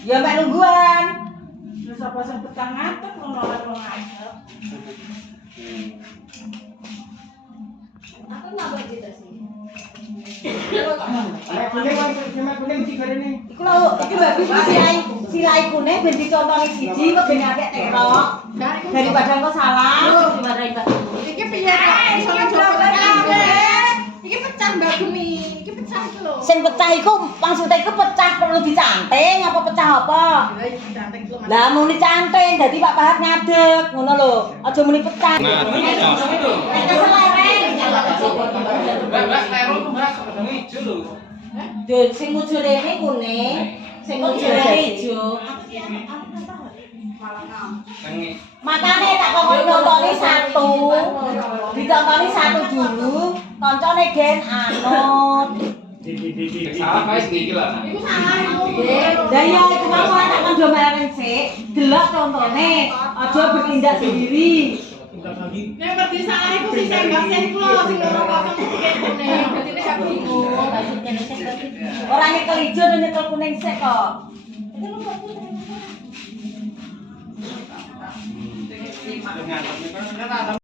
Ya mek nungguan. Terus apa sing petang ngantuk nolak ngantuk. Aku nambah gitu sih. Kuning cigarene. Iku lho, iki babi silai kuning ben dicontoni siji kok ben akeh terok. Daripada engko salah dimarahi Mbak. Iki piye kok iso njopot iki pecah Mbak Gumi. Iki pecah iki lho. Sing pecah iku maksudnya iku pecah perlu dicanting apa pecah apa? Ya iki cantik lho. Lah muni canting dadi Pak Pahat ngadeg ngono lho. Aja muni pecah. Nah, Nek keseleren. Mbak, terus Mbak, kadang ijo lho. Duh, sing mujo rene kuning, sing mujo rene ijo. Makane tak kok nonton satu. Ditontoni satu dulu, koncone gen anut. Salah guys iki lah. Iku salah iku. Lah iya iku mau tak kandha bareng sik. Delok contone, aja bertindak sendiri. Nek ngerti salah iku sing senggak sing klo sing ora kosong iki kuning. Dadi nek gak bingung. Ora nyekel ijo dan nyekel kuning sik kok. Dengan